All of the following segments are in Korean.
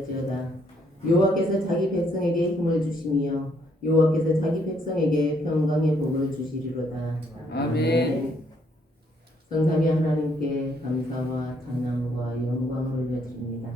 아니할지어다. 여호와께서 자기 백성에게 힘을 주시며 여호와께서 자기 백성에게 평강의 복을 주시리로다. 아멘. 성삼위 하나님께 감사와 찬양과 영광을 올려드립니다.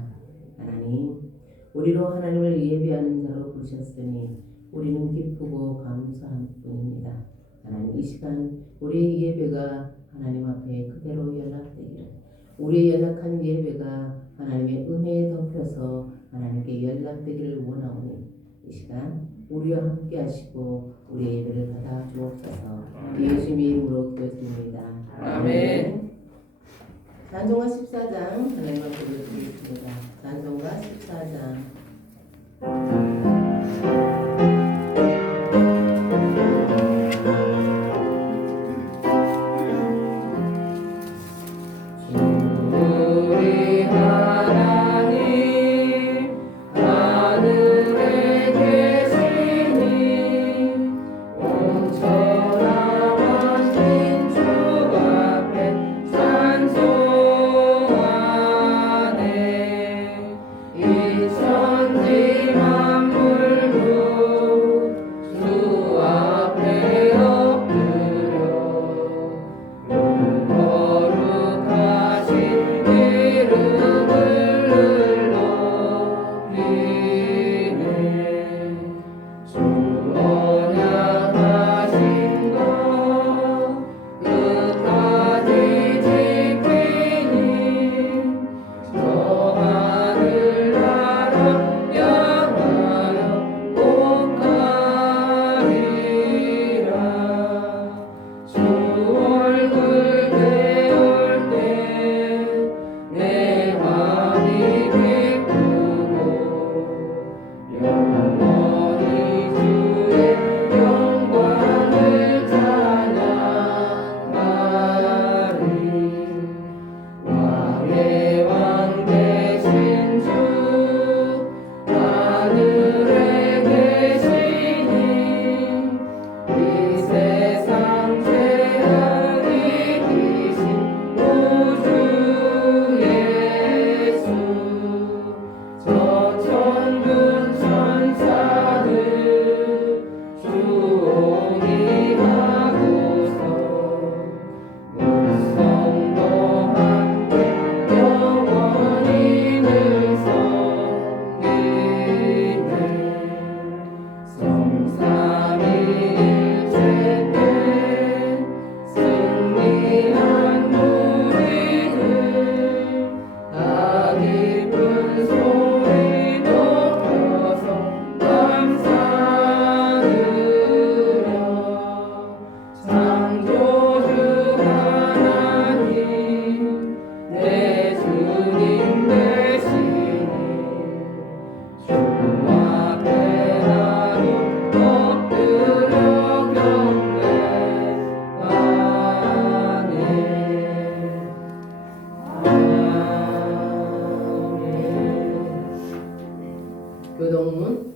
하나님, 우리로 하나님을 예배하는 자로 부르셨으니 우리는 기쁘고 감사한 뿐입니다. 하나님, 이 시간 우리의 예배가 하나님 앞에 그대로 연락되기를, 우리의 연약한 예배가 하나님의 은혜에 덮여서 하나님께 연락되기를 원하오니 이 시간 우리와 함께 하시고 우리의 예배를 받아 주옵소서. 예수님의 이름으로 기도드립니다. 아멘. 찬송가 14장 하나님 앞에 드리겠습니다. 찬송가 14장. 교동문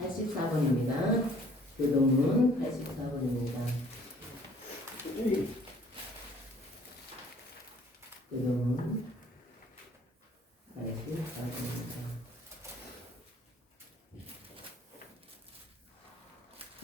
84번입니다. 교동문 84번입니다. 교동문 84번입니다.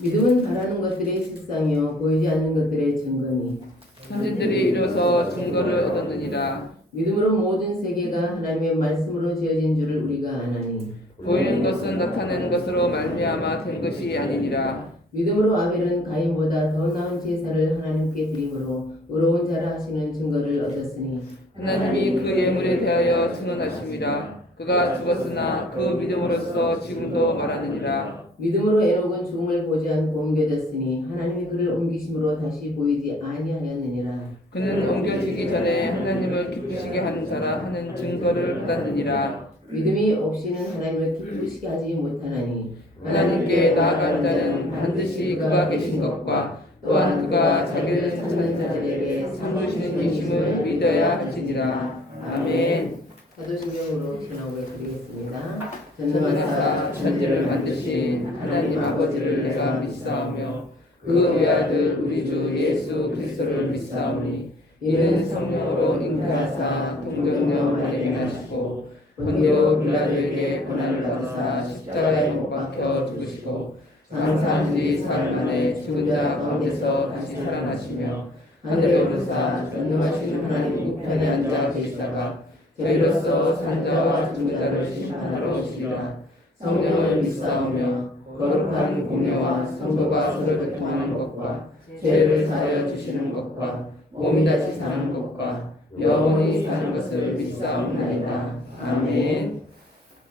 믿음은 바라는 것들의 실상이요 보이지 않는 것들의 증거니 선진들이 이뤄서 증거를 얻었느니라. 믿음으로 모든 세계가 하나님의 말씀으로 지어진 줄을 우리가 아나니 보이는 것은 나타내는 것으로 말미암아 된 것이 아니니라. 믿음으로 아벨은 가인보다 더 나은 제사를 하나님께 드림으로 의로운 자라 하시는 증거를 얻었으니 하나님이 그 예물에 대하여 증언하심이라. 그가 죽었으나 그 믿음으로써 지금도 말하느니라. 믿음으로 에녹은 죽음을 보지 않고 옮겨졌으니 하나님이 그를 옮기심으로 다시 보이지 아니하였느니라. 그는 옮겨지기 전에 하나님을 기쁘시게 하는 자라 하는 증거를 받았느니라. 믿음이 없이는 하나님을 기쁘시게 하지 못하나니 하나님께 나아간 자는 반드시 그가 계신 것과 또한 그가 자기를 찾는 자들에게 상 주시는 계심을 믿어야 할지니라. 아멘. 사도신경으로 신앙을 드리겠습니다. 전능하사 천지를 만드신 하나님 아버지를 내가 믿사오며 그 외아들 우리 주 예수 그리스도를 믿사오니 이는 성령으로 잉태하사 동정녀 마리에 나시고 본디오 빌라도에게 고난을 받으사 십자가에 못 박혀 죽으시고 장사한 뒤 사흘 만에 죽은 자 가운데서 다시 살아나시며 하늘에 오르사 전능하신 하나님 우편에 앉아 계시다가 저희로서 산 자와 죽은 자를 심판하러 오시리라. 성령을 믿사오며 거룩한 공예와 성도가 서로 교통하는 것과 죄를 사하여 주시는 것과 몸이 다시 사는 것과 영원히 사는 것을 믿사옵나이다. 아멘.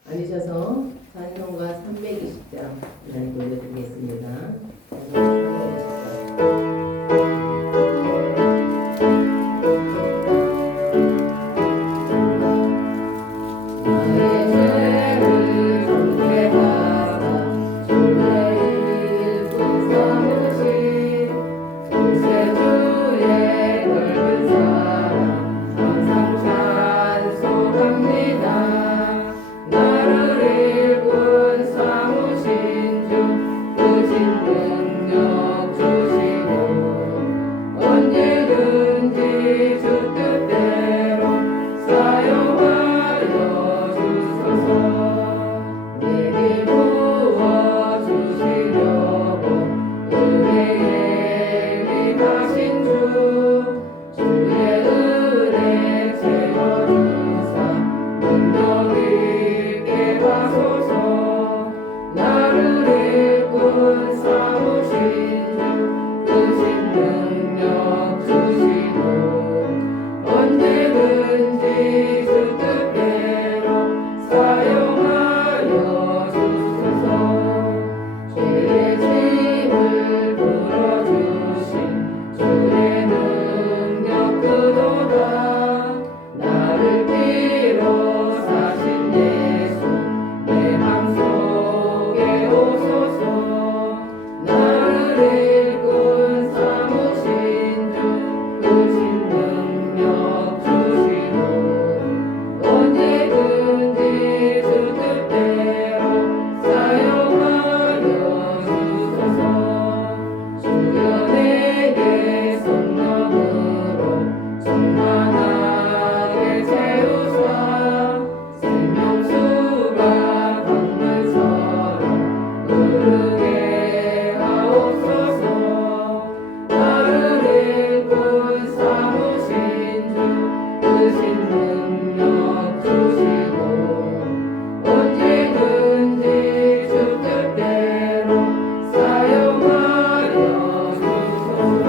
앉으셔서 찬송가 320장 하나님 올려드리겠습니다. 찬송가 320장. 나의 죄를 정죄하사 주의 일꾼 삼으신 구세주의 넓은 사랑 항상 찬송합니다. 나를 일꾼 삼으신 주 크신 능력 주시고 언제든지 주 뜻대로 사용하여 주소서. 내게 부어주시려고 은혜에 위하신 주 주의 은혜 채워주사 능력 있게 하소서. 나를 일꾼 삼으신 주 크신 능력 주시고 언제든지 주 뜻대로 사용하여 주소서. 죄의 짐을 풀어주신 주의 능력 그도다. 나를 비로 사신 예수 내 맘속에 오소서. 나를 일꾼 삼으신 주 크신 능력 주시고 언제든지 주 뜻대로 사용하여 주소서. 주여 내게 성령으로 충만하게 채우사 생명수가 강물처럼 흐르게 하옵소서. 나를 일꾼 삼으신 주 크신 능력 주시고 언제든지 주 뜻대로 사용하여 주소서.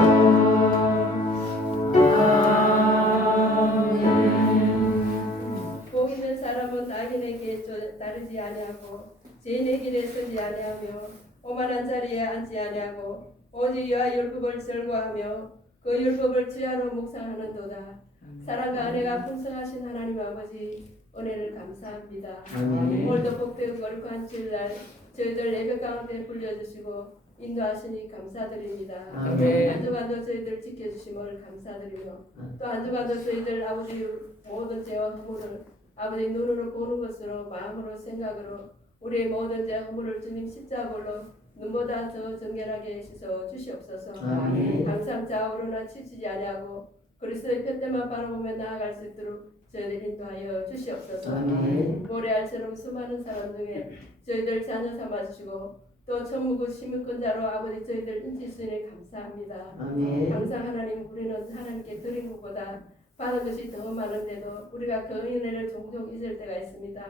아멘. 복 있는 사람은 악인에게 따르지 아니하고 죄인의 길에 서지 아니하며 오만한 자리에 앉지 아니하고 오직 여호와 율법을 즐거워하며 그 율법을 주야로 묵상하는도다. 사랑과 은혜가 풍성하신 하나님 아버지 은혜를 감사합니다. 아멘. 오늘도 복되고 거룩한 주일날 저희들 예배 가운데 불려주시고 인도하시니 감사드립니다. 아멘. 한 주간도 저희들 지켜주심을 감사드리며 또 한 주간도 저희들 아버지 모든 죄와 허물을 아버지 눈으로 보는 것으로 마음으로 생각으로 우리의 모든 죄와 허물을 주님 십자가로 눈보다 더 정결하게 씻어 주시옵소서. 아멘. 항상 좌우로나 치치지 아니하고 그리스도의 표대만 바라보며 나아갈 수 있도록 저희들 인도하여 주시옵소서. 아멘. 모래알처럼 수많은 사람 중에 저희들 자녀 삼아주시고 또 천국의 시민권자로 아버지 저희들 인칠 수 있는 감사합니다. 아멘. 항상 하나님 우리는 하나님께 드린 것보다 받은 것이 더 많은데도 우리가 그 은혜를 종종 잊을 때가 있습니다.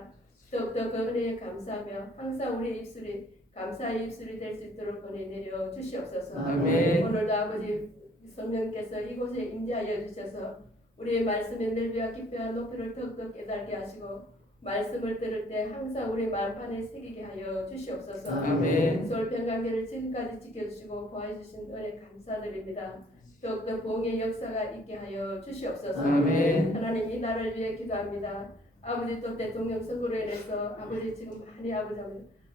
더욱더 그 은혜에 감사하며 항상 우리의 입술이 감사의 입술이 될 수 있도록 은혜 내려 주시옵소서. 아멘. 오늘도 아버지 성령께서 이곳에 임재하여 주셔서 우리의 말씀의 넓이와 깊이와 높이를 더욱더 깨닫게 하시고 말씀을 들을 때 항상 우리 마음판에 새기게 하여 주시옵소서. 아멘. 서울 평강교를 지금까지 지켜주시고 보호해주신 은혜 감사드립니다. 더욱더 보응의 역사가 있게 하여 주시옵소서. 아멘. 하나님 이 나라를 위해 기도합니다. 아버지 또 대통령 선거로 인해서 아버지 지금 많이 아버지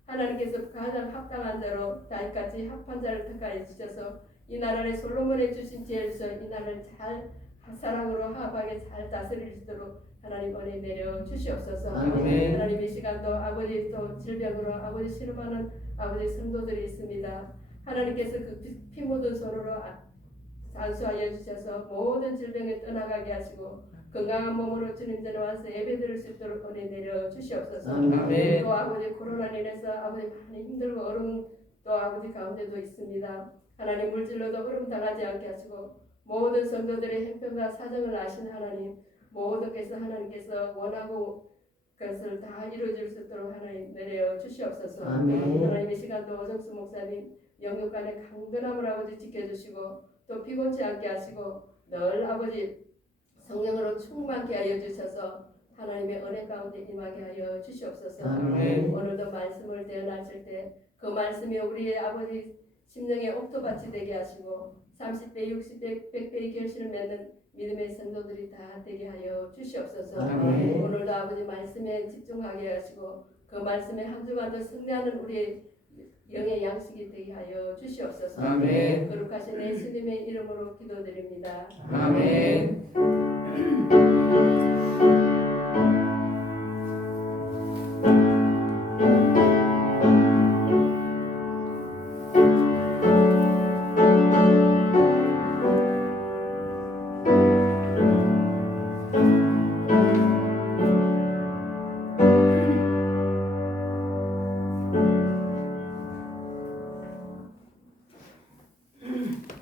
하나님께서 가장 합당한 자로 다윗같이 합한 자를 택하여 주셔서 이 나라를 솔로몬에 주신 지혜로서 이 나라를 잘 사랑으로 화합하게 잘 다스릴 수 있도록 하나님 은혜 내려 주시옵소서. 아멘. 하나님 이 시간도 아버지 또 질병으로 아버지 실험하는 아버지 성도들이 있습니다. 하나님께서 그 피 묻은 손으로 안수하여 주셔서 모든 질병을 떠나가게 하시고 건강한 몸으로 주님 전에 와서 예배드릴 수 있도록 은혜 내려 주시옵소서. 아멘. 또 아버지 코로나로 인해서 아버지 많이 힘들고 어려운 또 아버지 가운데도 있습니다. 하나님 물질로도 어려움 당하지 않게 하시고 모든 성도들의 형편과 사정을 아신 하나님 모든 것을 하나님께서 원하고 그것을 다 이루어질 수 있도록 하나님 내려 주시옵소서. 아멘. 하나님 이 시간도 오정수 목사님 영육간의 강건함을 아버지 지켜주시고 또 피곤치 않게 하시고 늘 아버지 성령으로 충만케 하여 주셔서 하나님의 은혜 가운데 임하게 하여 주시옵소서. 아멘. 오늘도 말씀을 대언하실 때 그 말씀이 우리의 아버지 심령의 옥토밭이 되게 하시고 30배, 60배, 100배의 결실을 맺는 믿음의 성도들이 다 되게 하여 주시옵소서. 아멘. 오늘도 아버지 말씀에 집중하게 하시고 그 말씀에 한 주간도 승리하는 우리의 영의 양식이 되게 하여 주시옵소서. 아멘. 거룩하신 예수님의 이름으로 기도드립니다. 아멘.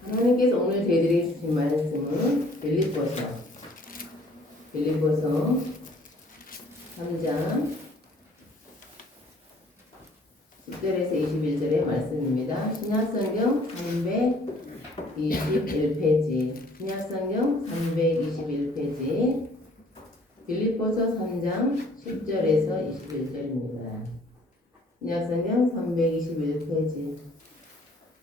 하나님께서 오늘 저희들에게 주신 말씀은 빌립보서 3장 10절에서 21절의 말씀입니다. 신약성경 321페이지 신약성경 321페이지 빌립보서 3장 10절에서 21절입니다. 신약성경 321페이지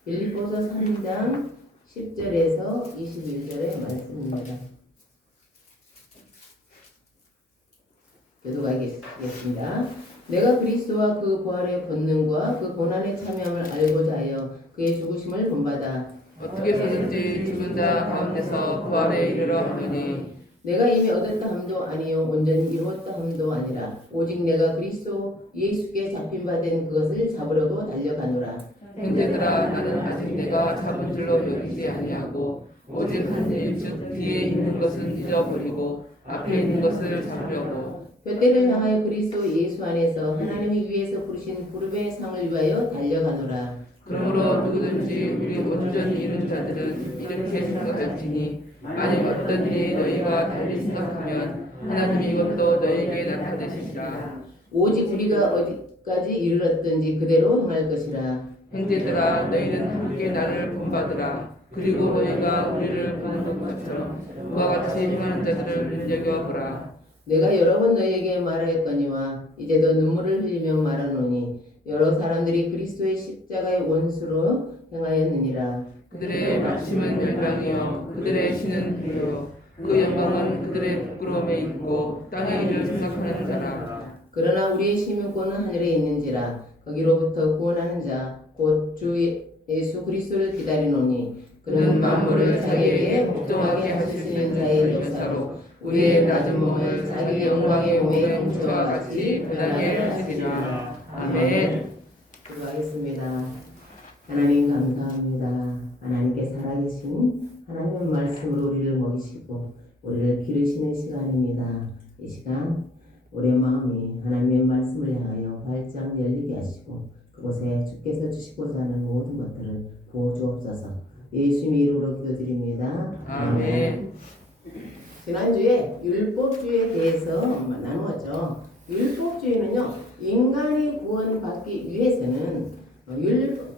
빌립보서 3장 10절에서 21절의 말씀입니다. 교독하겠습니다. 내가 그리스도와 그 부활의 권능과 그 고난의 참여함을 알고자 하여 그의 죽으심을 본받아 어떻게 해서든지 죽은 자 가운데서 부활에 이르러 하느니 내가 이미 얻었다 함도 아니요 온전히 이루었다 함도 아니라 오직 내가 그리스도 예수께 잡힌 바 된 그것을 잡으려고 달려가노라. 형제들아 나는 아직 내가 잡은 줄로 여기지 아니하고 오직 한 일 즉 뒤에 있는 것은 잊어버리고 앞에 있는 것을 잡으려고 뼈대를 향하여 그리스도 예수 안에서 하나님이 위에서 부르신 부름의 상을 위하여 달려가노라. 그러므로 누구든지 우리 온전히 이룬 자들은 이렇게 생각할지니 만약 어떤 일이 너희가 달리 생각하면 하나님이 이것도 너희에게 나타내시리라. 오직 우리가 어디까지 이르렀든지 그대로 행할 것이라. 형제들아 너희는 함께 나를 본받으라. 그리고 너희가 우리를 보는 것처럼 그와 같이 행하는 자들을 눈여겨보라. 내가 여러 번 너희에게 말하였거니와 이제도 눈물을 흘리며 말하노니 여러 사람들이 그리스도의 십자가의 원수로 행하였느니라. 그들의 막심은 열방이요 그들의 신은 불요 그 영광은 그들의 부끄러움에 있고 땅의 일을 생각하는 자라. 그러나 우리의 시민권은 하늘에 있는지라 거기로부터 구원하는 자 곧 주 예수 그리스도를 기다리노니 그는 만물을 자기에게 복종하게 하실 수 있는 자의 역사로 우리의 낮은 몸을 자기 영광의 몸의 형체와 같이 변하게 하시리라. 아멘. 기도하겠습니다. 하나님 감사합니다. 하나님께 살아계신 하나님의 말씀으로 우리를 먹이시고 우리를 기르시는 시간입니다. 이 시간 우리의 마음이 하나님의 말씀을 향하여 활짝 열리게 하시고 그곳에 주께서 주시고자 하는 모든 것들을 부어주옵소서. 예수님의 이름으로 기도드립니다. 아멘. 지난주에 율법주의에 대해서 나누었죠. 율법주의는요, 인간이 구원받기 위해서는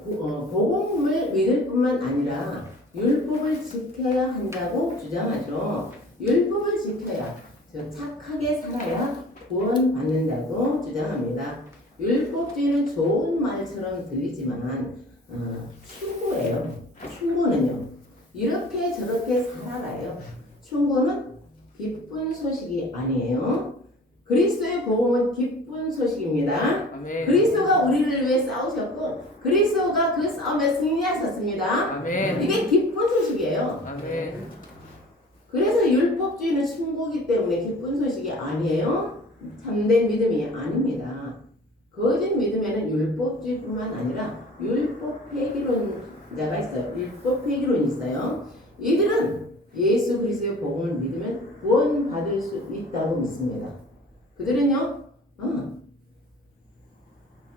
복음을 믿을 뿐만 아니라 율법을 지켜야 한다고 주장하죠. 율법을 지켜야, 착하게 살아야 구원받는다고 주장합니다. 율법주의는 좋은 말처럼 들리지만 충고예요. 충고는요, 이렇게 저렇게 살아가요. 충고는 기쁜 소식이 아니에요. 그리스도의 복음은 기쁜 소식입니다. 아멘. 그리스도가 우리를 위해 싸우셨고 그리스도가 그 싸움에 승리하셨습니다. 아멘. 이게 기쁜 소식이에요. 아멘. 그래서 율법주의는 충고기 때문에 기쁜 소식이 아니에요. 참된 믿음이 아닙니다. 거짓 믿음에는 율법주의뿐만 아니라 율법 폐기론자가 있어요. 율법 폐기론이 있어요. 이들은 예수 그리스도의 복음을 믿으면 구원받을 수 있다고 믿습니다. 그들은요,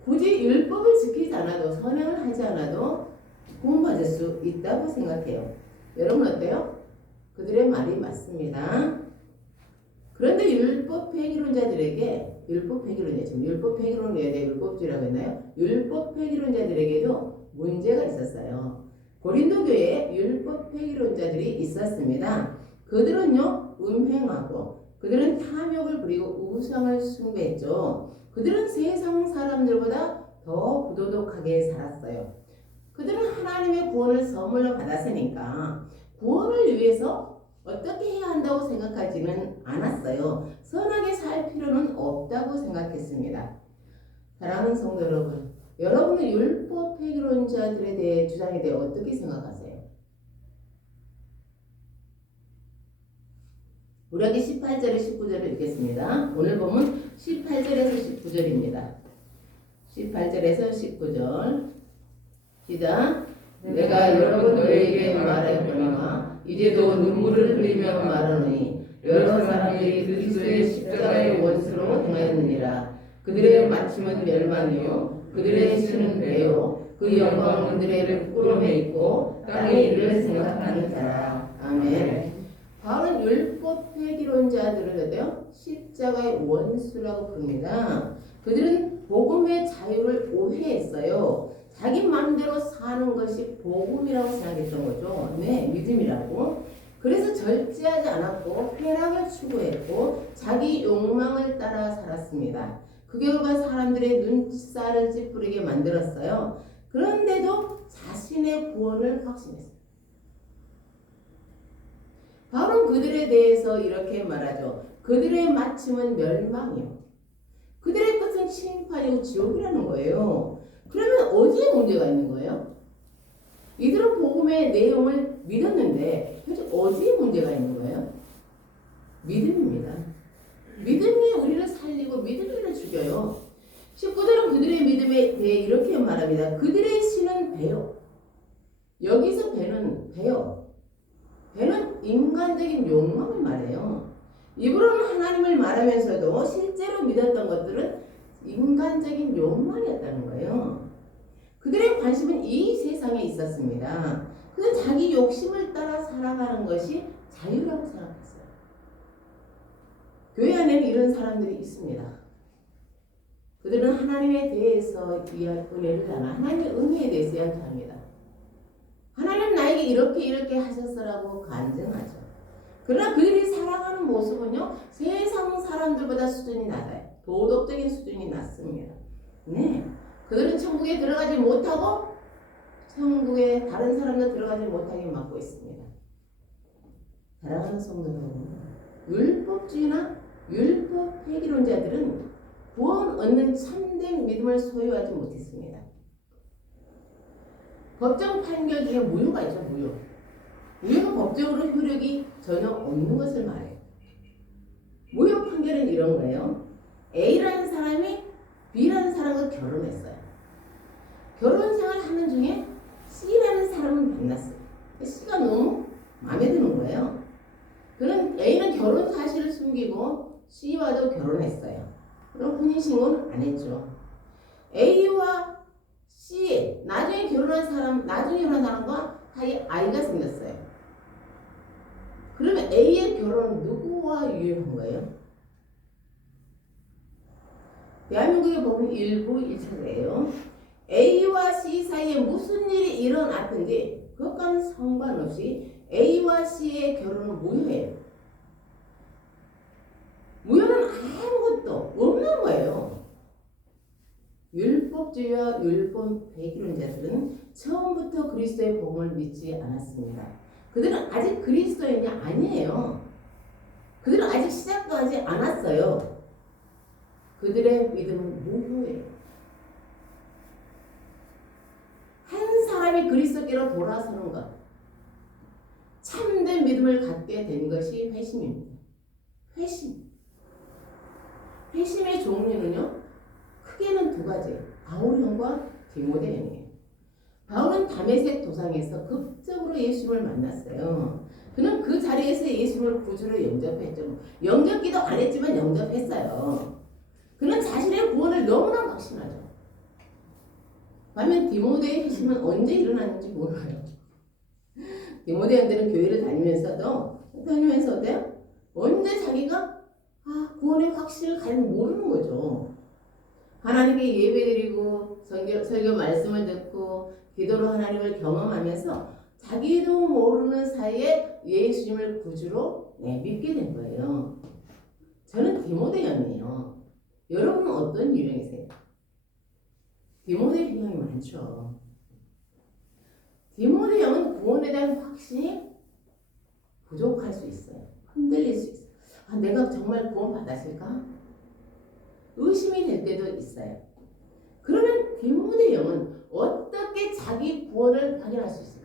굳이 율법을 지키지 않아도, 선행을 하지 않아도 구원받을 수 있다고 생각해요. 여러분 어때요? 그들의 말이 맞습니다. 그런데 율법 폐기론자들에게, 율법 폐기론에 대해 율법주의라고 했나요? 율법 폐기론자들에게도 문제가 있었어요. 고린도 교회에 율법 폐기론자들이 있었습니다. 그들은요, 음행하고, 그들은 탐욕을 부리고 우상을 숭배했죠. 그들은 세상 사람들보다 더 부도덕하게 살았어요. 그들은 하나님의 구원을 선물로 받았으니까 구원을 위해서 어떻게 해야 한다고 생각하지는 않았어요. 선하게 살 필요는 없다고 생각했습니다. 사랑하는 성도 여러분, 여러분은 율법 폐기론자들에 대해 주장에 대해 어떻게 생각하세요? 우리 여기 18절에 19절을 읽겠습니다. 오늘 보면 18절에서 19절입니다. 18절에서 19절 시작. 내가 여러 번 너에게 말하였거니와 이제도 눈물을 흘리며 말하노니 여러 사람이 그리스도의 십자가의 원수로 행하였느니라. 그들의 마침은 멸망이요 그들의 신은 배요 그 영광은 그들의 부끄러움에 있고 땅의 일을 생각하는 자라. 아멘. 바울은 율법 폐기론자들을 어때요? 십자가의 원수라고 부릅니다. 그들은 복음의 자유를 오해했어요. 자기 마음대로 사는 것이 복음이라고 생각했던 거죠. 네, 믿음이라고. 그래서 절제하지 않았고 쾌락을 추구했고 자기 욕망을 따라 살았습니다. 그 결과 사람들의 눈살을 찌푸리게 만들었어요. 그런데도 자신의 구원을 확신했어요. 바울은 그들에 대해서 이렇게 말하죠. 그들의 마침은 멸망이요. 그들의 끝은 심판이고 지옥이라는 거예요. 그러면 어디에 문제가 있는 거예요? 이들은 복음의 내용을 믿었는데 도대체 어디에 문제가 있는 거예요? 믿음입니다. 믿음이 우리를 살리고 믿음이 우리를 죽여요. 19절은 그들의 믿음에 대해 이렇게 말합니다. 그들의 신은 배요. 여기서 배는 배요. 배는 인간적인 욕망을 말해요. 입으로는 하나님을 말하면서도 실제로 믿었던 것들은 인간적인 욕망이었다는 거예요. 그들의 관심은 이 세상에 있었습니다. 그는 자기 욕심을 따라 살아가는 것이 자유라고 생각했어요. 교회 안에는 이런 사람들이 있습니다. 그들은 하나님에 대해서 은혜를 나눠 하나님의 은혜에 대해서 이야기합니다. 하나님 나에게 이렇게 하셨어라고 간증하죠. 그러나 그들이 살아가는 모습은요, 세상 사람들보다 수준이 낮아요. 도덕적인 수준이 낮습니다. 네, 그들은 천국에 들어가지 못하고 천국에 다른 사람들 들어가지 못하게 막고 있습니다. 사랑하는 성도 여러분, 율법주의나 율법 폐기론자들은 구원 얻는 참된 믿음을 소유하지 못했습니다. 법정 판결 중에 무효가 있죠. 무효는 법적으로 효력이 전혀 없는 것을 말해요. 무효 판결은 이런 거예요. A라는 사람이 B라는 사람과 결혼했어요. 결혼 생활 하는 중에 C라는 사람을 만났어요. C가 너무 마음에 드는 거예요. 그럼 A는 결혼 사실을 숨기고 C와도 결혼했어요. 그럼 혼인신고는 안 했죠. A와 C, 나중에 결혼한 사람과 사이에 아이가 생겼어요. 그러면 A의 결혼은 누구와 유효한 거예요? 대한민국의 법은 일부 1차례예요. A와 C 사이에 무슨 일이 일어났든지 그것과는 상관없이 A와 C의 결혼은 무효예요. 무효는 아무것도 없는 거예요. 율법주의와 율법 폐기론자들은 처음부터 그리스도의 복음을 믿지 않았습니다. 그들은 아직 그리스도인이 아니에요. 그들은 아직 시작도 하지 않았어요. 그들의 믿음은 무효예요. 한 사람이 그리스도께로 돌아서는 것, 참된 믿음을 갖게 된 것이 회심입니다. 회심의 종류는요, 크게는 두 가지예요. 바울형과 디모데형이에요. 바울은 다메섹 도상에서 극적으로 예수를 만났어요. 그는 그 자리에서 예수를 구주로 영접했죠. 영접기도 안 했지만 영접했어요. 그는 자신의 구원을 너무나 확신하죠. 반면 디모데의 회심은 언제 일어났는지 몰라요. 디모데한테는 교회를 다니면서도 언제 자기가 구원의 확신을 가지고 모르는 거죠. 하나님께 예배드리고 설교 말씀을 듣고 기도로 하나님을 경험하면서 자기도 모르는 사이에 예수님을 구주로 믿게 된 거예요. 저는 디모데형이에요. 여러분은 어떤 유형이세요? 디모데 유형이 많죠. 디모데형은 구원에 대한 확신이 부족할 수 있어요. 흔들릴 수 있어요. 내가 정말 구원 받았을까? 의심이 될 때도 있어요. 그러면 디모데형은 어떻게 자기 구원을 확인할 수 있을까요?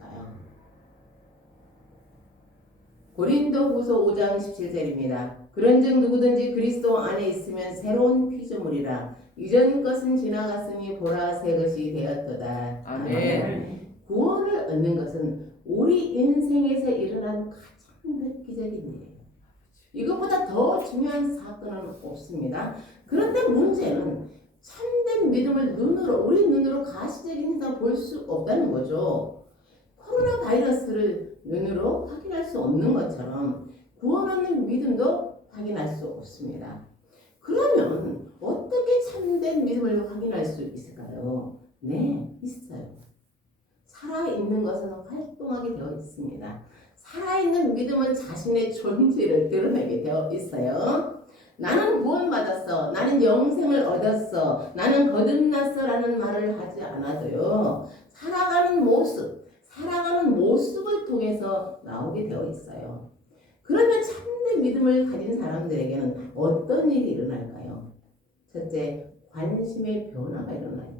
고린도후서 5장 17절입니다. 그런즉 누구든지 그리스도 안에 있으면 새로운 피조물이라 이전 것은 지나갔으니 보라 새 것이 되었도다. 아멘. 구원을 얻는 것은 우리 인생에서 일어난 가장 획기적인 일이에요. 이것보다 더 중요한 사건은 없습니다. 그런데 문제는 참된 믿음을 우리 눈으로 가시적인 현상 볼 수 없다는 거죠. 코로나 바이러스를 눈으로 확인할 수 없는 것처럼 구원 얻는 믿음도 확인할 수 없습니다. 그러면 어떻게 참된 믿음을 확인할 수 있을까요? 네, 있어요. 살아있는 것은 활동하게 되어 있습니다. 살아있는 믿음은 자신의 존재를 드러내게 되어 있어요. 나는 구원받았어. 나는 영생을 얻었어. 나는 거듭났어. 라는 말을 하지 않아도요. 살아가는 모습을 통해서 나오게 되어 있어요. 그러면 참된 믿음을 가진 사람들에게는 어떤 일이 일어날까요? 첫째, 관심의 변화가 일어나요.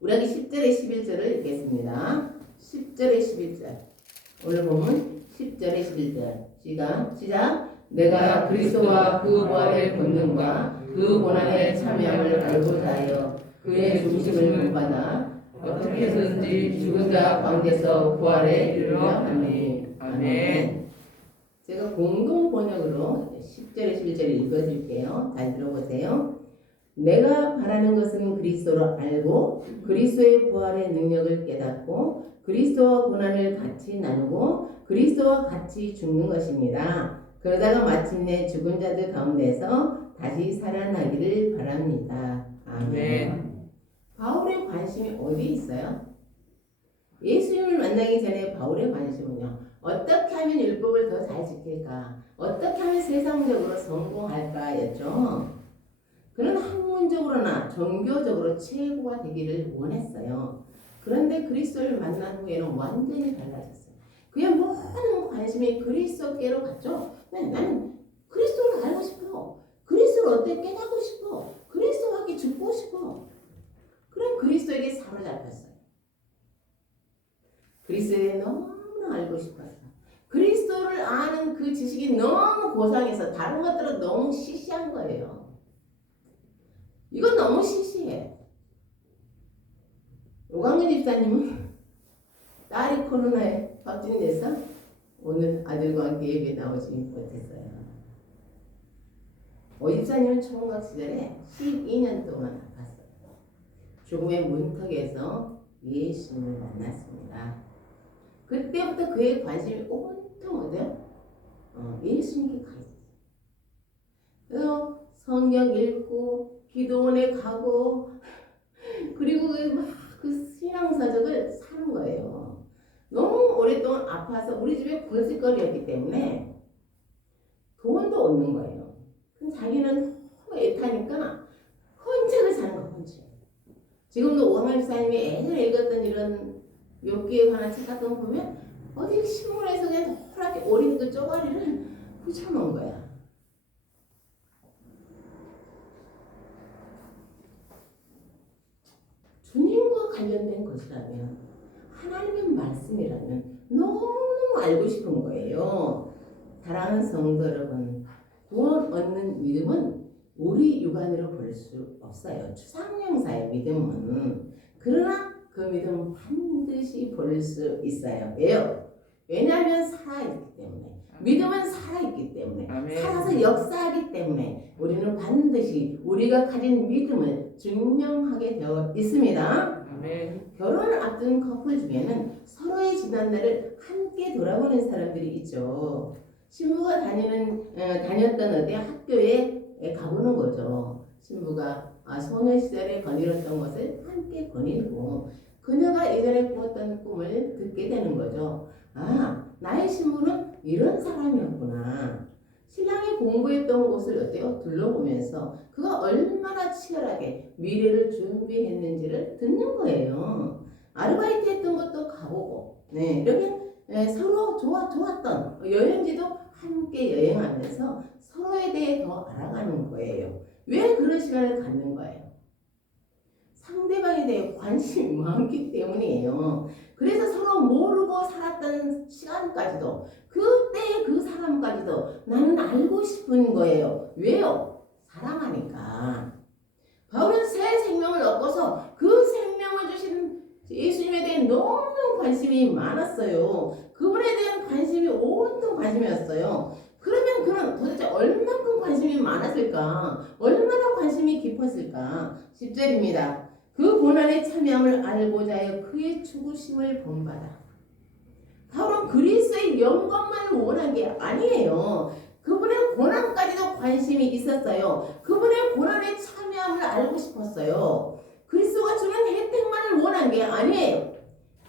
우리 10절에 11절을 읽겠습니다. 10절에 11절. 오늘 보면 10절에 11절. 시작. 내가 그리스도와 그 부활의 본능과 그 고난의 참여함을 알고자 하여 그의 중심을 본받아 어떻게 해서든지 죽은 자 가운데서 부활에 이르려 하니. 아멘. 제가 공동 번역으로 10절에 11절을 읽어줄게요. 잘 들어보세요. 내가 바라는 것은 그리스도를 알고 그리스도의 부활의 능력을 깨닫고 그리스도와 고난을 같이 나누고 그리스도와 같이 죽는 것입니다. 그러다가 마침내 죽은 자들 가운데서 다시 살아나기를 바랍니다. 아멘. 바울의 관심이 어디 있어요? 예수님을 만나기 전에 바울의 관심은요. 어떻게 하면 율법을 더 잘 지킬까? 어떻게 하면 세상적으로 성공할까였죠. 그는 학문적으로나 종교적으로 최고가 되기를 원했어요. 그런데 그리스도를 만난 후에는 완전히 달라졌어요. 그의 모든 관심이 그리스도께로 갔죠. 나는 그리스도를 알고 싶어. 그리스도를 어떻게 깨닫고 싶어. 그리스도와 함께 죽고 싶어. 그럼 그리스도에게 사로잡혔어요. 그리스도에 너무나 알고 싶었어요. 그리스도를 아는 그 지식이 너무 고상해서 다른 것들은 너무 시시한 거예요. 이건 너무 시시해. 오광근 집사님은 딸이 코로나에 확진돼서 오늘 아들과 함께 예배 나오지 못했어요. 오 집사님은 총각 시절에 12년 동안 아팠어요. 죽음의 문턱에서 예수님을 만났습니다. 그때부터 그의 관심이 온통 어디요? 예수님께 가 있었어요. 그래서 성경 읽고 기도원에 가고 그리고 그 신앙사적을 사는 거예요. 너무 오랫동안 아파서 우리 집에 골칫거리였기 때문에 돈도 없는 거예요. 그럼 자기는 너무 애타니까 혼책을 사는 거예요. 혼책. 지금도 오광일 집사님이 예전에 읽었던 이런 욥기에 관한 책 같은 거 보면 어디 신문에서 그냥 노랗게 오린 그 쪼가리를 붙여놓은 거야. 주님과 관련된 것이라면 하나님의 말씀이라면 너무 알고 싶은 거예요. 사랑하는 성도 여러분, 구원 얻는 믿음은 우리 육안으로 볼 수 없어요. 추상명사의 믿음은. 그러나 그 믿음은 반드시 볼 수 있어요. 왜요? 왜냐하면 살아있기 때문에. 믿음은 살아있기 때문에. 아멘. 살아서 역사하기 때문에 우리는 반드시 우리가 가진 믿음을 증명하게 되어 있습니다. 아멘. 결혼을 앞둔 커플 중에는 서로의 지난날을 함께 돌아보는 사람들이 있죠. 신부가 다녔던 어디 학교에 가보는 거죠. 신부가 소녀 시절에 거닐었던 것을 함께 거닐고 그녀가 예전에 꾸었던 꿈을 듣게 되는 거죠. 나의 신부는 이런 사람이었구나. 신랑이 공부했던 곳을 어때요? 둘러보면서 그가 얼마나 치열하게 미래를 준비했는지를 듣는 거예요. 아르바이트 했던 것도 가보고, 이렇게 서로 좋았던 여행지도 함께 여행하면서 서로에 대해 더 알아가는 거예요. 왜 그런 시간을 갖는 거예요? 상대방에 대해 관심이 많기 때문이에요. 그래서 서로 모르고 살았던 시간까지도 그때 그 사람까지도 나는 알고 싶은 거예요. 왜요? 사랑하니까. 바울은 새 생명을 얻고서 그 생명을 주신 예수님에 대해 너무 관심이 많았어요. 그분에 대한 관심이 온통 관심이었어요. 그러면 그는 도대체 얼마큼 관심이 많았을까? 얼마나 관심이 깊었을까? 10절입니다. 그 고난에 참여함을 알고자 하여 그의 죽으심을 본받아. 바울은 그리스도의 영광만을 원한 게 아니에요. 그분의 고난까지도 관심이 있었어요. 그분의 고난에 참여함을 알고 싶었어요. 그리스도가 주는 혜택만을 원한 게 아니에요.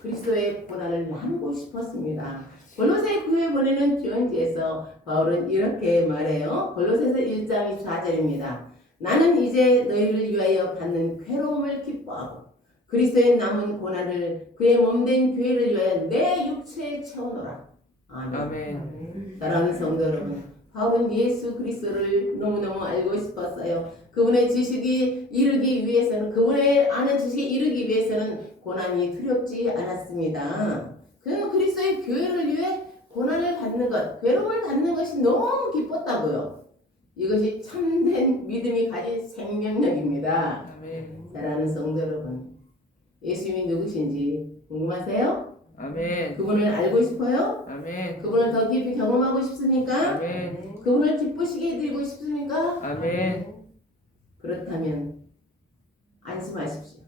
그리스도의 고난을 나누고 싶었습니다. 골로새 교회 보내는 편지에서 바울은 이렇게 말해요. 골로새서 1장 24절입니다. 나는 이제 너희를 위하여 받는 괴로움을 기뻐하고 그리스도의 남은 고난을 그의 몸된 교회를 위하여 내 육체에 채워놓으라. 아멘. 사랑하는 성도 여러분, 바울은 예수 그리스도를 너무너무 알고 싶었어요. 그분의 지식이 이르기 위해서는, 그분의 아는 지식이 이르기 위해서는 고난이 두렵지 않았습니다. 그는 그리스도의 교회를 위해 고난을 받는 것, 괴로움을 받는 것이 너무 기뻤다고요. 이것이 참된 믿음이 가진 생명력입니다. 아멘. 사랑하는 성도 여러분, 예수님이 누구신지 궁금하세요? 아멘. 그분을 알고 싶어요? 아멘. 그분을 더 깊이 경험하고 싶습니까? 아멘. 그분을 기쁘시게 해드리고 싶습니까? 아멘. 그렇다면 안심하십시오.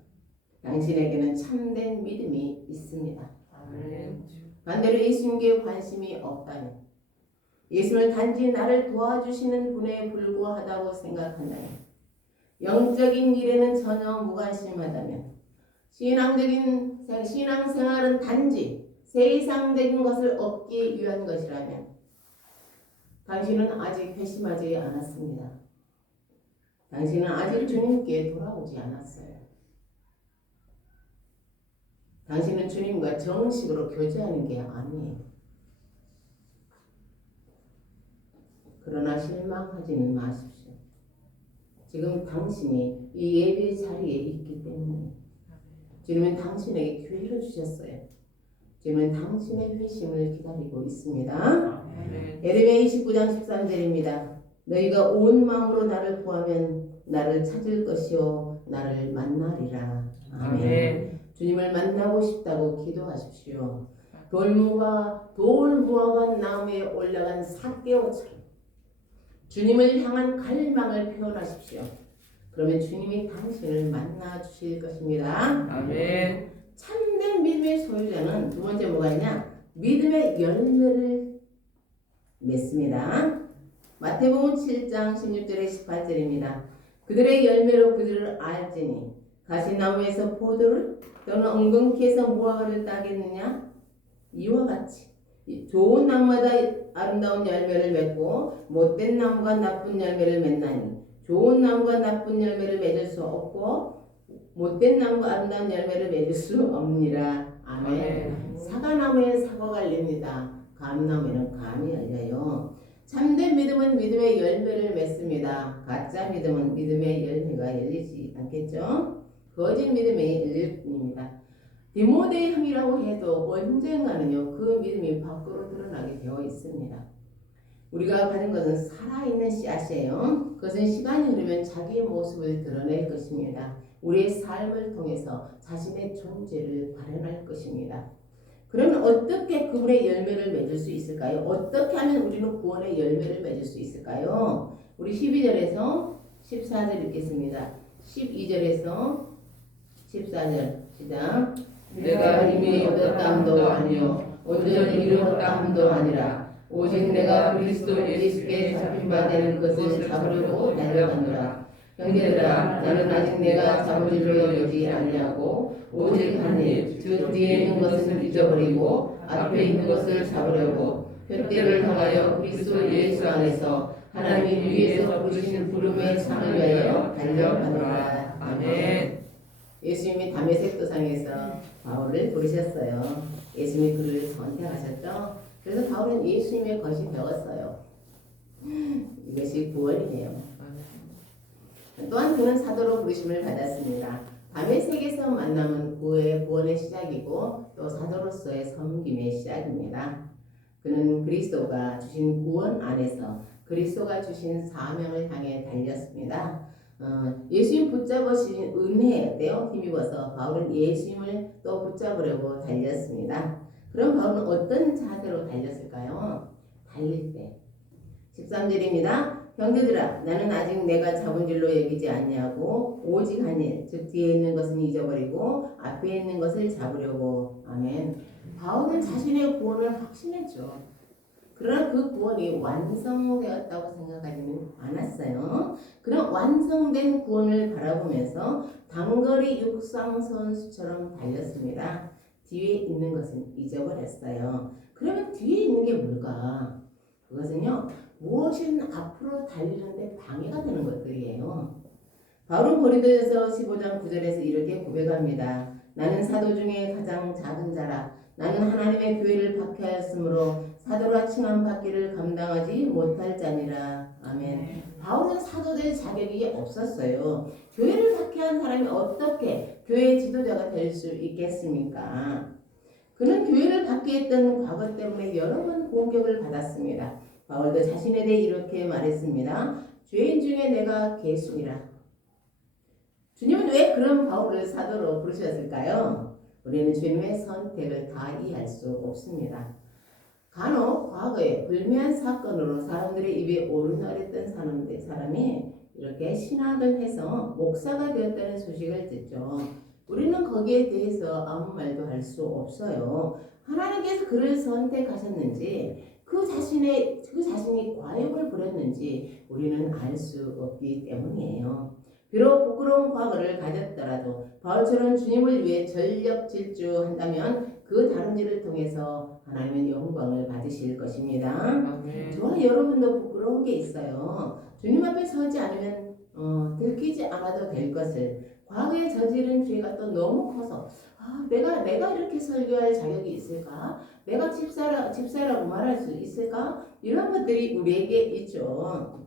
당신에게는 참된 믿음이 있습니다. 아멘. 반대로 예수님께 관심이 없다면, 예수님을 단지 나를 도와주시는 분에 불과하다고 생각한다면, 영적인 일에는 전혀 무관심하다면, 신앙생활은 단지 세상적인 것을 얻기 위한 것이라면 당신은 아직 회심하지 않았습니다. 당신은 아직 주님께 돌아오지 않았어요. 당신은 주님과 정식으로 교제하는 게 아니에요. 그러나 실망하지는 마십시오. 지금 당신이 이 예배 자리에 있기 때문에 주님은 당신에게 기회를 주셨어요. 주님은 당신의 회심을 기다리고 있습니다. 아멘. 에레미야 29장 13절입니다. 너희가 온 마음으로 나를 구하면 나를 찾을 것이요 나를 만나리라. 아멘. 주님을 만나고 싶다고 기도하십시오. 돌무화과 나무에 올라간 삭개오처럼 주님을 향한 갈망을 표현하십시오. 그러면 주님이 당신을 만나 주실 것입니다. 아멘. 참된 믿음의 소유자는 두 번째 뭐가 있냐? 믿음의 열매를 맺습니다. 마태복음 7장 16절에 18절입니다. 그들의 열매로 그들을 알지니 가시나무에서 포도를 또는 엉겅퀴에서 무화과를 따겠느냐? 이와 같이 좋은 나무마다 아름다운 열매를 맺고 못된 나무가 나쁜 열매를 맺나니 좋은 나무가 나쁜 열매를 맺을 수 없고 못된 나무가 아름다운 열매를 맺을 수 없느니라. 아멘. 사과나무에 사과가 열립니다. 감나무에는 감이 열려요. 참된 믿음은 믿음의 열매를 맺습니다. 가짜 믿음은 믿음의 열매가 열리지 않겠죠? 거짓 믿음이 열릴 뿐입니다. 디모데의 형이라고 해도 언젠가는요 그 믿음이 밖으로 드러나게 되어 있습니다. 우리가 가진 것은 살아있는 씨앗이에요. 그것은 시간이 흐르면 자기의 모습을 드러낼 것입니다. 우리의 삶을 통해서 자신의 존재를 발현할 것입니다. 그러면 어떻게 그분의 열매를 맺을 수 있을까요? 어떻게 하면 우리는 구원의 열매를 맺을 수 있을까요? 우리 12절에서 14절 읽겠습니다. 12절에서 14절 시작. 내가 이미 얻었다함도 아니요 온전히 이루었다함도 아니라 오직 내가 그리스도 예수께 잡힌 바 되는 것을 잡으려고 달려가노라. 형제들아 나는 아직 내가 잡은 줄로 여기지 아니하고 오직 한 일, 즉 뒤에 있는 것을 잊어버리고 앞에 있는 것을 잡으려고 표대를 향하여 그리스도 예수 안에서 하나님이 위에서 부르신 부름의 상을 위하여 달려가노라. 아멘. 예수님이 담에색 도상에서 바울을 부르셨어요. 예수님이 그를 선택하셨죠. 그래서 바울은 예수님의 것이 배웠어요. 이것이 구원이에요. 또한 그는 사도로 부르심을 받았습니다. 담에색에서 만남은 구원의 시작이고 또 사도로서의 섬김의 시작입니다. 그는 그리스도가 주신 구원 안에서 그리스도가 주신 사명을 향해 달렸습니다. 예수님 붙잡으신 은혜였대요. 힘입어서 바울은 예수님을 또 붙잡으려고 달렸습니다. 그럼 바울은 어떤 자세로 달렸을까요? 달릴 때 13절입니다. 형제들아 나는 아직 내가 잡은 줄로 여기지 아니하고 오직 한 일, 즉 뒤에 있는 것은 잊어버리고 앞에 있는 것을 잡으려고. 아멘. 바울은 자신의 구원을 확신했죠. 그러나 그 구원이 완성되었다고 생각하지는 않았어요. 그런 완성된 구원을 바라보면서 단거리 육상 선수처럼 달렸습니다. 뒤에 있는 것은 잊어버렸어요. 그러면 뒤에 있는 게 뭘까? 그것은요, 무엇이든 앞으로 달리는데 방해가 되는 것들이에요. 바울은 고린도전서 15장 9절에서 이렇게 고백합니다. 나는 사도 중에 가장 작은 자라. 나는 하나님의 교회를 박해하였으므로 사도라 칭함 받기를 감당하지 못할 자니라. 아멘. 바울은 사도될 자격이 없었어요. 교회를 박해한 사람이 어떻게 교회 지도자가 될 수 있겠습니까? 그는 교회를 박해했던 과거 때문에 여러 번 공격을 받았습니다. 바울도 자신에 대해 이렇게 말했습니다. 죄인 중에 내가 개수이라. 주님은 왜 그런 바울을 사도로 부르셨을까요? 우리는 주님의 선택을 다 이해할 수 없습니다. 간혹 과거에 불미한 사건으로 사람들의 입에 오르내렸던 사람이 이렇게 신학을 해서 목사가 되었다는 소식을 듣죠. 우리는 거기에 대해서 아무 말도 할 수 없어요. 하나님께서 그를 선택하셨는지 그 자신이 과욕을 부렸는지 우리는 알 수 없기 때문이에요. 비록 부끄러운 과거를 가졌더라도 바울처럼 주님을 위해 전력 질주한다면 그 다른 일을 통해서 하나님은 영광을 받으실 것입니다. 아멘. 저와 여러분도 부끄러운 게 있어요. 주님 앞에 서지 않으면 들키지 않아도 될 것을 과거에 저지른 죄가 또 너무 커서 내가 이렇게 설교할 자격이 있을까? 내가 집사라고 말할 수 있을까? 이런 것들이 우리에게 있죠.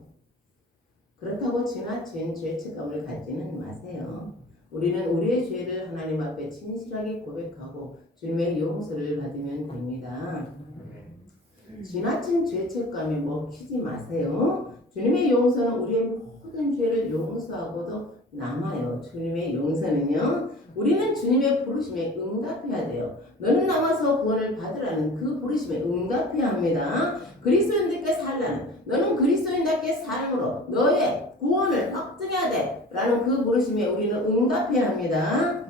그렇다고 지나친 죄책감을 갖지는 마세요. 우리는 우리의 죄를 하나님 앞에 진실하게 고백하고 주님의 용서를 받으면 됩니다. 지나친 죄책감에 먹히지 마세요. 주님의 용서는 우리의 모든 죄를 용서하고도 남아요. 주님의 용서는요. 우리는 주님의 부르심에 응답해야 돼요. 너는 나와서 구원을 받으라는 그 부르심에 응답해야 합니다. 그리스도인답게 살라는 너는 그리스도인답게 삶으로 너의 구원을 확증해야 돼 라는 그 부르심에 우리는 응답해야 합니다.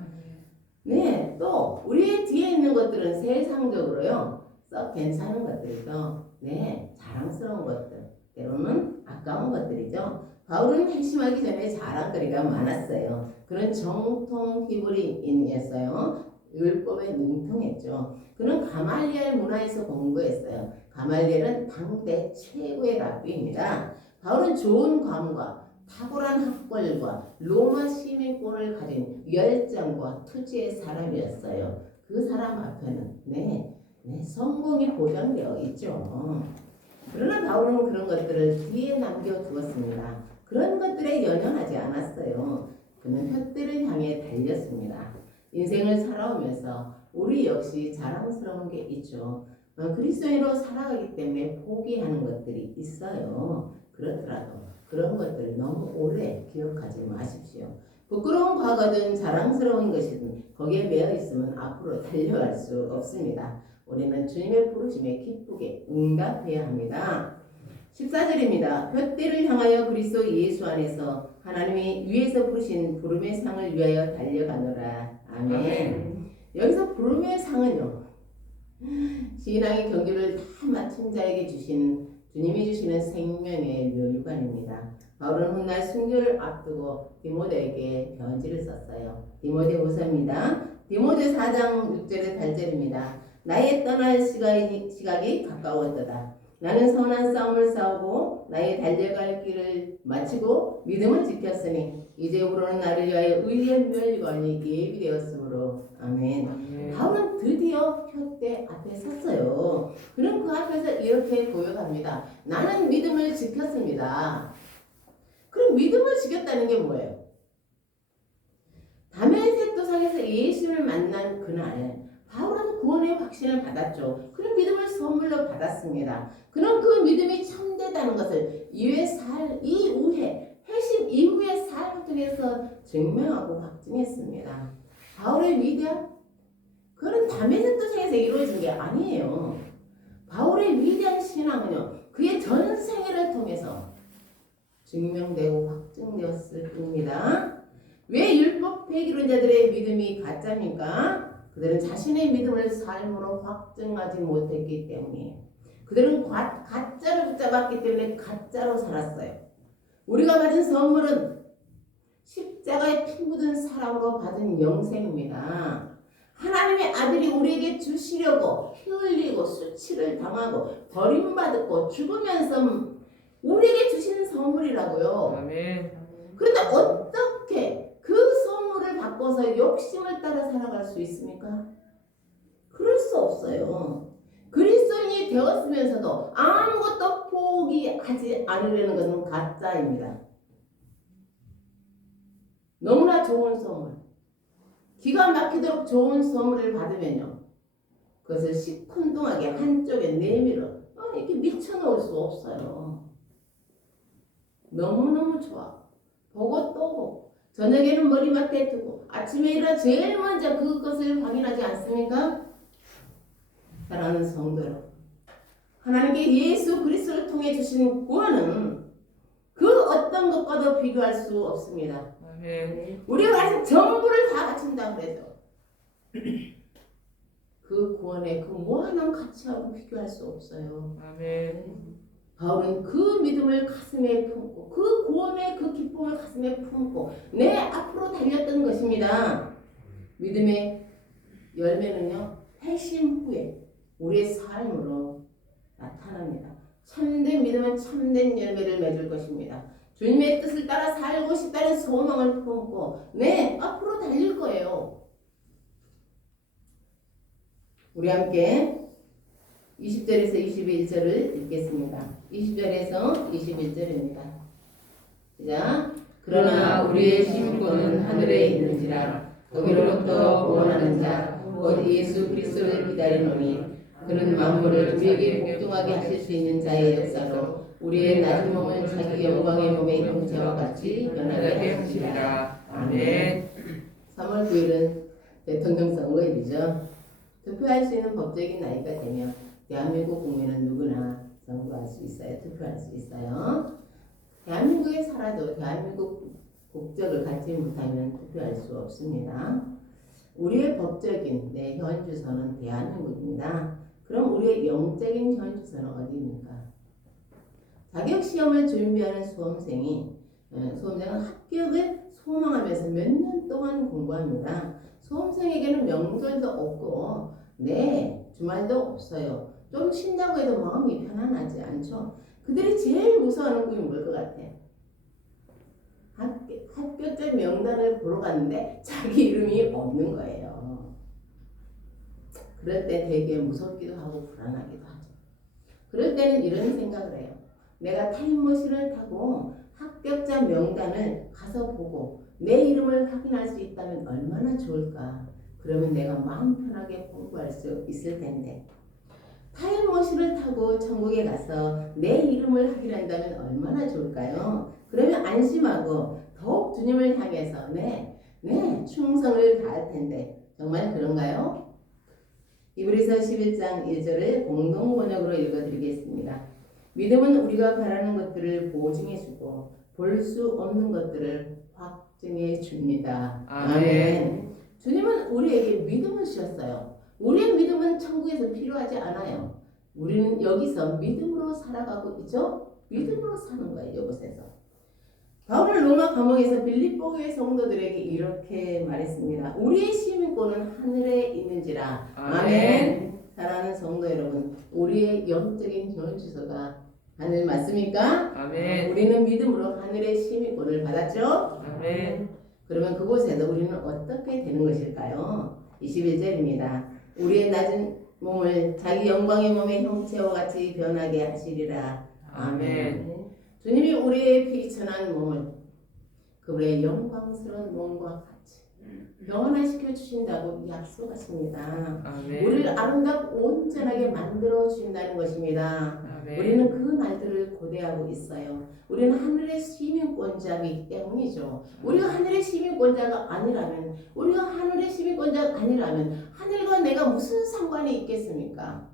네, 또 우리의 뒤에 있는 것들은 세상적으로요 썩 괜찮은 것들이죠. 네, 자랑스러운 것들, 때로는 아까운 것들이죠. 바울은 핵심하기 전에 자랑거리가 많았어요. 그런 정통 히브리인이었어요. 율법에 능통했죠. 그는 가말리엘 문화에서 공부했어요. 가말리엘은 당대 최고의 랍비입니다. 바울은 좋은 관과 탁월한 학벌과 로마 시민권을 가진 열정과 투지의 사람이었어요. 그 사람 앞에는 성공이 보장되어 있죠. 그러나 바울은 그런 것들을 뒤에 남겨두었습니다. 그런 것들에 연연하지 않았어요. 그는 푯대를 향해 달렸습니다. 인생을 살아오면서 우리 역시 자랑스러운 게 있죠. 그리스도인으로 살아가기 때문에 포기하는 것들이 있어요. 그렇더라도 그런 것들 너무 오래 기억하지 마십시오. 부끄러운 과거든 자랑스러운 것이든 거기에 매여 있으면 앞으로 달려갈 수 없습니다. 우리는 주님의 부르심에 기쁘게 응답해야 합니다. 14절입니다. 푯대를 향하여 그리스도 예수 안에서 하나님이 위에서 부르신 부름의 상을 위하여 달려가노라. 아멘. 여기서 부름의 상은요, 신앙의 경주를 다 마친 자에게 주신 주님이 주시는 생명의 묘유관입니다. 바울은 훗날 순교를 앞두고 디모데에게 편지를 썼어요. 디모데후서입니다. 디모데 4장 6절에 8절입니다. 나의 떠날 시각이 가까웠도다. 나는 선한 싸움을 싸우고 나의 달려갈 길을 마치고 믿음을 지켰으니 이제부로는 나를 위하여 의의 멸관이 예비되었으므로. 아멘. 바울은 드디어 푯대 앞에 섰어요. 그럼 그 앞에서 이렇게 고백합니다. 나는 믿음을 지켰습니다. 그럼 믿음을 지켰다는 게 뭐예요? 다메섹 도상에서 예수를 만난 그날 바울은 구원의 확신을 받았죠. 그런 믿음을 선물로 받았습니다. 그럼 그 믿음이 참되다는 것을 이후에 회심 이후의 삶을 통해서 증명하고 확증했습니다. 바울의 위대한 그는 다메섹 도상에서 이루어진 게 아니에요. 바울의 위대한 신앙은요, 그의 전 생애를 통해서 증명되고 확증되었을 뿐입니다. 왜 율법 폐기론자들의 믿음이 가짜입니까? 그들은 자신의 믿음을 삶으로 확증하지 못했기 때문이에요. 그들은 가짜를 붙잡았기 때문에 가짜로 살았어요. 우리가 받은 선물은 십자가에 피 묻은 사랑으로 받은 영생입니다. 하나님의 아들이 우리에게 주시려고 피 흘리고 수치를 당하고 버림받고 죽으면서 우리에게 주시는 선물이라고요. 아멘. 그런데 어떻게 그 선물을 바꿔서 욕심을 따라 살아갈 수 있습니까? 그럴 수 없어요. 그리스도인이 되었으면서도 아무것도 포기하지 않으려는 것은 가짜입니다. 너무나 좋은 선물, 기가 막히도록 좋은 선물을 받으면요, 그것을 시큰둥하게 한쪽에 내밀어 이렇게 미쳐놓을 수 없어요. 너무너무 좋아. 보고 또 보고, 저녁에는 머리맡에 두고 아침에 일어나 제일 먼저 그것을 확인하지 않습니까? 사랑하는 성도 여러분, 하나님께 예수 그리스도를 통해 주신 구원은 그 어떤 것과도 비교할 수 없습니다. 아멘. 우리가 가진 전부를 다 바친다고 그래도 그 구원의 그 무한한 가치하고 비교할 수 없어요. 아멘. 바울은 그 믿음을 가슴에 품고 그 구원의 그 기쁨을 가슴에 품고 내 앞으로 달렸던 것입니다. 믿음의 열매는요, 회심 후에 우리의 삶으로 나타납니다. 참된 믿음은 참된 열매를 맺을 것입니다. 주님의 뜻을 따라 살고 싶다는 소망을 품고 앞으로 달릴 거예요. 우리 함께 20절에서 21절을 읽겠습니다. 20절에서 21절입니다. 시작. 그러나 우리의 심권은 하늘에 있는지라 거기로부터 구원하는 자 곧 예수 그리스도를 기다리노니 그는 만물을 우리에게 복종하게 하실 수 있는 자의 역사로 우리의 낮은 몸은 자기 영광의 몸의 형체와 같이 변하게 하시리라. 아멘. 3월 9일은 대통령 선거일이죠. 투표할 수 있는 법적인 나이가 되면 대한민국 국민은 누구나 선거할 수 있어요. 투표할 수 있어요. 대한민국에 살아도 대한민국 국적을 갖지 못하면 투표할 수 없습니다. 우리의 법적인 현 주소는 대한민국입니다. 그럼 우리의 영적인 현 주소는 어디입니까? 자격시험을 준비하는 수험생은 합격을 소망하면서 몇 년 동안 공부합니다. 수험생에게는 명절도 없고 주말도 없어요. 좀 쉰다고 해도 마음이 편안하지 않죠. 그들이 제일 무서워하는 게 뭘 것 같아요? 합격자 명단을 보러 갔는데 자기 이름이 없는 거예요. 그럴 때 되게 무섭기도 하고 불안하기도 하죠. 그럴 때는 이런 생각을 해요. 내가 타임머신을 타고 합격자 명단을 가서 보고 내 이름을 확인할 수 있다면 얼마나 좋을까. 그러면 내가 마음 편하게 공부할 수 있을 텐데, 타임머신을 타고 천국에 가서 내 이름을 확인한다면 얼마나 좋을까요? 그러면 안심하고 더 더욱 주님을 향해서 충성을 다할 텐데 정말 그런가요? 히브리서 11장 1절을 공동 번역으로 읽어드리겠습니다. 믿음은 우리가 바라는 것들을 보증해주고 볼 수 없는 것들을 확증해 줍니다. 아멘. 주님은 우리에게 믿음을 주셨어요. 우리의 믿음은 천국에서 필요하지 않아요. 우리는 여기서 믿음으로 살아가고 있죠? 믿음으로 사는 거예요. 이곳에서. 바울은 로마 감옥에서 빌립보 교회 성도들에게 이렇게 말했습니다. 우리의 시민권은 하늘에 있는지라. 아멘. 사랑하는 성도 여러분, 우리의 영적인 주소가 하늘 맞습니까? 아멘. 우리는 믿음으로 하늘의 시민권을 받았죠? 아멘. 그러면 그곳에서 우리는 어떻게 되는 것일까요? 21절입니다. 우리의 낮은 몸을 자기 영광의 몸의 형체와 같이 변하게 하시리라. 아멘. 주님이 우리의 피천한 몸을 그분의 영광스러운 몸과 같이 변화시켜 주신다고 약속하십니다. 아멘. 우리를 아름답고 온전하게 만들어 주신다는 것입니다. 아멘. 우리는 그 날들을 고대하고 있어요. 우리는 하늘의 시민권자이기 때문이죠. 우리가 하늘의 시민권자가 아니라면 하늘과 내가 무슨 상관이 있겠습니까?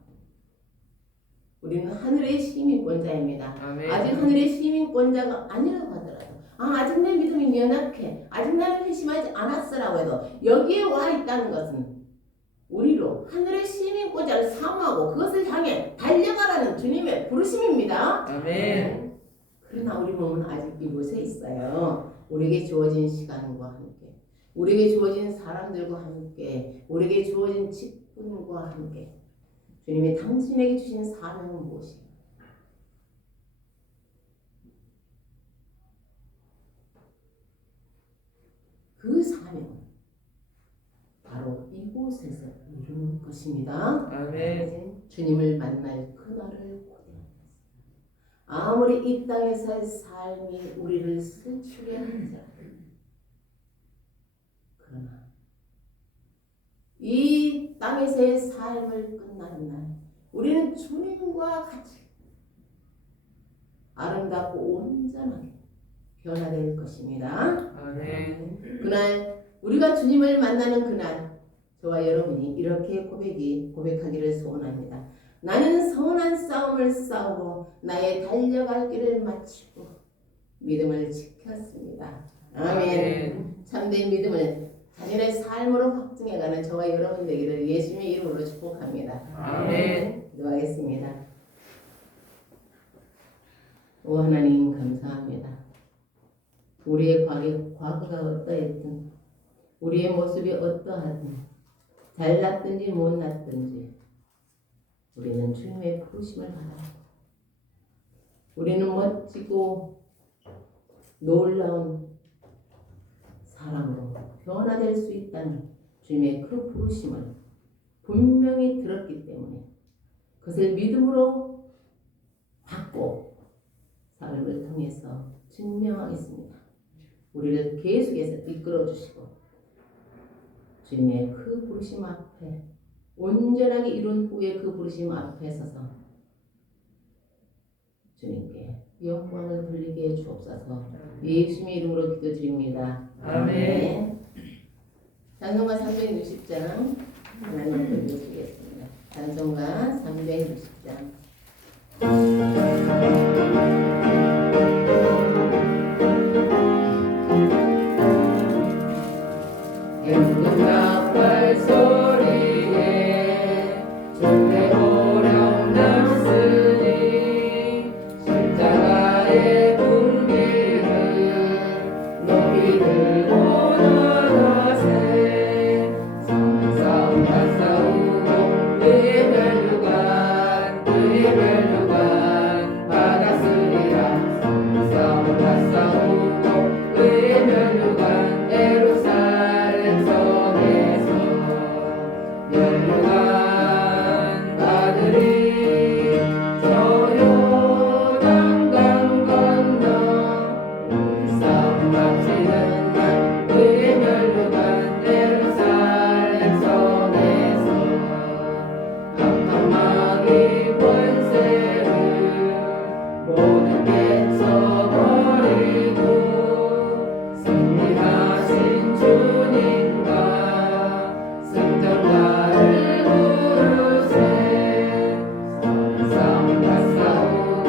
우리는 하늘의 시민권자입니다. 아멘. 아직 하늘의 시민권자가 아니라고 하더라도 아직 내 믿음이 연약해, 아직 나는 회심하지 않았어라고 해도 여기에 와 있다는 것은 우리로 하늘의 시민권자를 사모하고 그것을 향해 달려가라는 주님의 부르심입니다. 아멘. 그러나 우리 몸은 아직 이곳에 있어요. 우리에게 주어진 시간과 함께, 우리에게 주어진 사람들과 함께, 우리에게 주어진 직분과 함께 주님이 당신에게 주신 사명은 무엇이에요? 그 사명은 바로 이곳에서 이루는 것입니다. 아멘. 주님을 만날 그날을 고대합니다. 아무리 이 땅에서의 삶이 우리를 슬프게 하자, 그러나 이 땅에서의 삶을 끝나는 날 우리는 주님과 같이 아름답고 온전하게 변화될 것입니다. 아멘. 그날 우리가 주님을 만나는 그날 저와 여러분이 이렇게 고백하기를 소원합니다. 나는 선한 싸움을 싸우고 나의 달려갈 길을 마치고 믿음을 지켰습니다. 아멘. 참된 믿음을 자신의 삶으로 확증해가는 저와 여러분 되기를 예수님의 이름으로 축복합니다. 아멘. 기도하겠습니다. 오 하나님 감사합니다. 우리의 과거가 어떠했든 우리의 모습이 어떠하든 잘났든지 못났든지 우리는 주님의 부르심을 받아요. 우리는 멋지고 놀라운 사람으로 변화될 수 있다는 주님의 그 부르심을 분명히 들었기 때문에 그것을 믿음으로 받고 삶을 통해서 증명하겠습니다. 우리를 계속해서 이끌어 주시고 주님의 그 부르심 앞에 온전하게 이룬 후에 그 부르심 앞에 서서 주님께 영광을 돌리게 해 주옵소서. 예수님의 이름으로 기도드립니다. 아멘. 찬송가 360장 하나님 읽으시겠습니다. 찬송가 360장. 나팔 소리에 존내 오령 남으니 십자가의 분기를 높이 들고 나가세 싸움 다 싸우고 그의 멸류관 받았으리라 싸움 다 싸우고 그의 멸류관 예루살렘 성에서 주님과 승전가를 부르세 싸움과 싸우고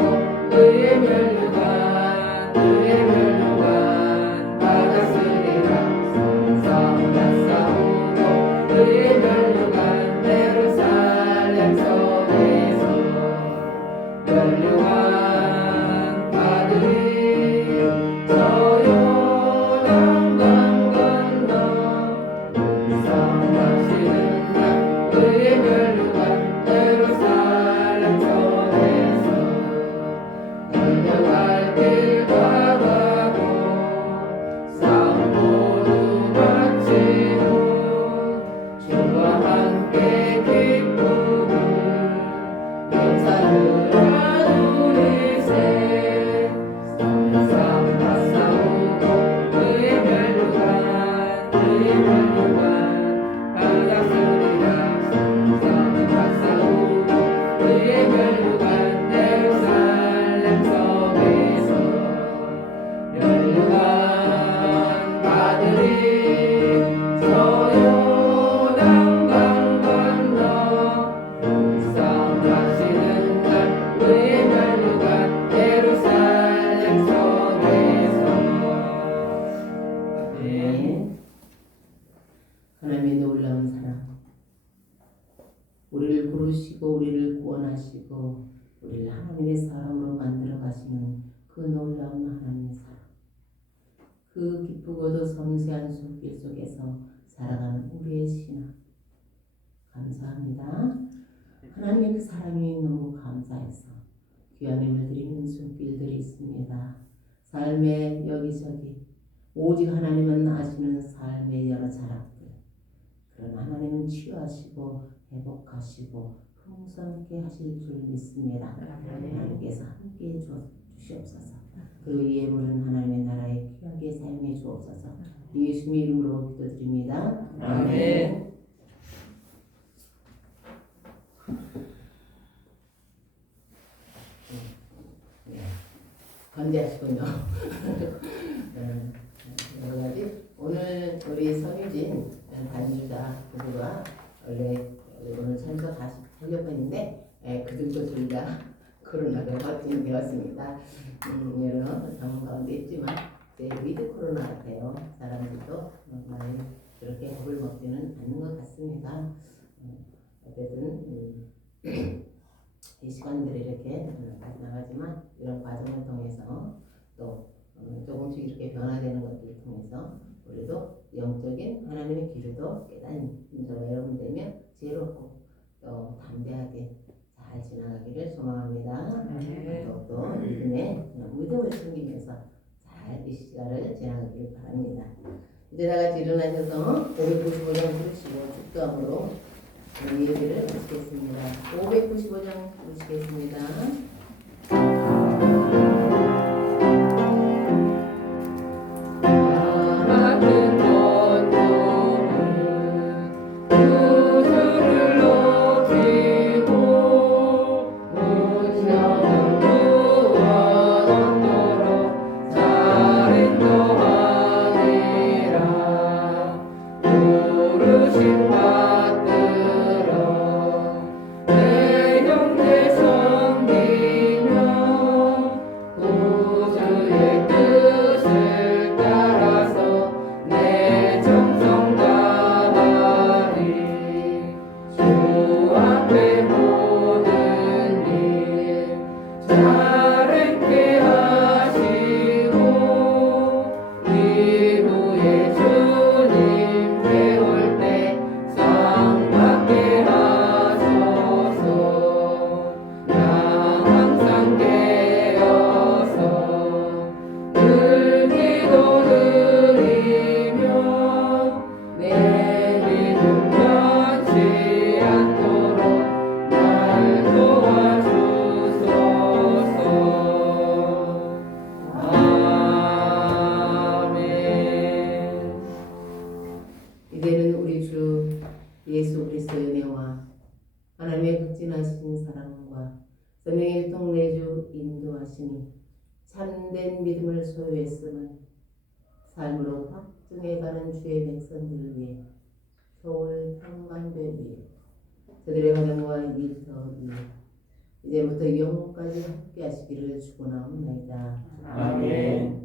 의의 멸류관 받았으리라 싸움과 싸우고 의의 멸류관 예루살렘 성에서 멸류관 받으리 저 요단강 건너 싸움하시는 날 의의 멸류관 예루살렘 성에서 달려갈 길 가가고 싸움 모두 마치고 주와 함께 기쁨을 감사를 나누리세 싸움과 싸우고 의의 멸류관 받았으리라 싸움과 싸우고 의의 멸류관 예루살렘 성에서 멸류관 받으리 저 요단강 건너 싸움하시는 날 의의 멸류관 예루살렘 성에서 네. 하나님의 놀라운 사랑, 우리를 부르시고 우리를 구원하시고 우리를 하나님의 사람으로 만들어 가시는 그 놀라운 하나님의 사랑, 그 기쁘고도 섬세한 손길 속에서 살아가는 우리의 신앙, 감사합니다. 하나님의 그 사랑이 너무 감사해서 귀한 힘을 드리는 손길들이 있습니다. 삶의 여기저기 오직 하나님은 아시는 삶의 여러 자락들, 그러나 하나님은 치유하시고 회복하시고 풍성하게 하실 줄 믿습니다. 하나님께서 함께해 주시옵소서. 그 예물은 하나님의 나라에 귀하게 사용해 주옵소서. 예수님의 이름으로 기도드립니다. 아멘. 건재하시군요. 여러 가지. 오늘 우리 성유진 반주자 부부가 원래 오늘 참석 다시 하려고 했는데 그들도 둘 다 코로나가 버티는 되었습니다. 여러 상황 가운데 있지만 위드 코로나 같아요. 사람들도 많이 그렇게 겁을 먹지는 않는 것 같습니다. 어쨌든 이 시간들이 이렇게 나가지만 이런 과정을 통해서 또 조금씩 이렇게 변화되는 것들을 통해서 우리도 영적인 하나님의 기르도 깨닫는 저와 여러분 되면 지혜롭고 또 담대하게 잘 지나가기를 소망합니다. 또 믿음을 숨기면서 잘 이 시간을 지나가기를 바랍니다. 이제 다 같이 일어나셔서 595장 부르시고 축도함으로 예배를 마치겠습니다. 595장 부르시겠습니다. 같은 원통은 구주를 높이고 운명은 구원 얻도록 잘 인도하리라 부르심 받들어 내 형제 섬기며 구주의 뜻을 따라서 내 정성 다하리 주 앞에 모든 일 잘 행케 하시고 이후에 주님 배울 때 상 받게 하소서 나 항상 깨어서 늘 기도 드리며 내 믿음 변치 않도록 날 도와주소서 아멘. 이제는 우리 주 예수 그리스도의 은혜와 하나님의 극진하신 사랑과 성령의 일통 내주 인도하시니 참된 믿음을 소유했음을 삶으로 등에 가는 주의 백성들을 위해 서울 탐관배 위에 저들의 가정과 일터 위에 이제부터 영원까지 함께 하시기를 축원하옵나이다. 아멘.